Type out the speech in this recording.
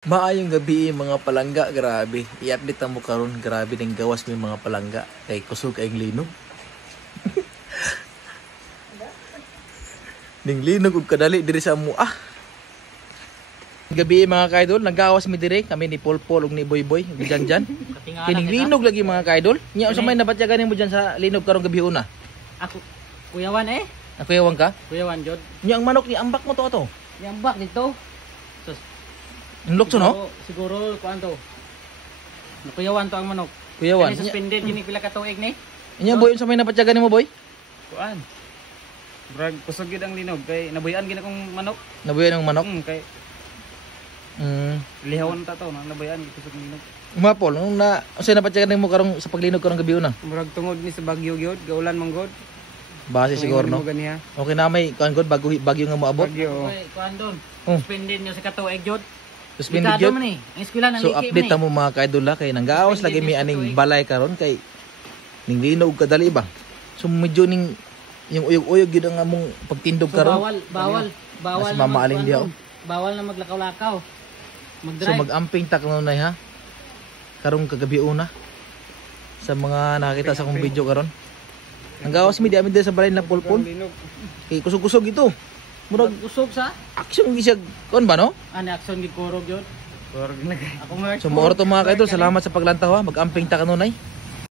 Maayong gabi mga palangga, grabe. I-update mo karon, grabe ning gawas mi mga palangga kay kusog ay linog. Ning linog ug kadali diri sa amo. Gabi mga kaidol, nagawas mi diri kami ni Polpol ug ni Boyboy, Janjan. Kining linog lagi mga kaidol. Nya unsa may nabatyagan nimo diyan sa linog karong gabi una? Ako, kuyawan eh. Ako yawan ka? Kuyawan jod. Nya ang manok ni ambak mo to ato. Yambak dito. Sus. Ang lokso no? Siguro kuan to. Kuyawan to ang manok. Kuyawan. Kani suspended gini pila ka tuig ni. Nya boy unsa may nabatyagan nimo boy? Kuan. Brag kusog gyud ang linog kay nabuyan gid akong manok. Nabuyan ang manok? Kay lihawon ta to nang nabuyan gid kusog ang linog. Umapol, nung na unsa nabatyagan nimo karong sa paglinog karong gabi una? Brag tungod ni sa bagyo gyud, gaulan man gud. Base siguro no. Okay na may kuan gud bagyo nga moabot. Bagyo. Okay, kuan don. Suspended nyo sa katuig jud. Suspended jud. Ang eskwela nang So update mo mga kaidol kay nanggawas lagi mi aning balay karon kay ning linog kadali ba. So medyo ning yung uyog-uyog gid ang among pagtindog karon. Bawal mas mamaalin diha. Bawal na maglakaw-lakaw. So mag-amping ta kanunay ha. Karong kagabi una sa mga nakita sa akong video karon. Nanggawas mi di amin sa balay na Polpol. Kay kusog-kusog ito. Murag usog sa Action gisag kon ba no? ani action gid kurog yun. Kurog na kay. Ako nga. So mo to mga kaidol, salamat sa paglantaw ha. Mag-amping ta kanunay.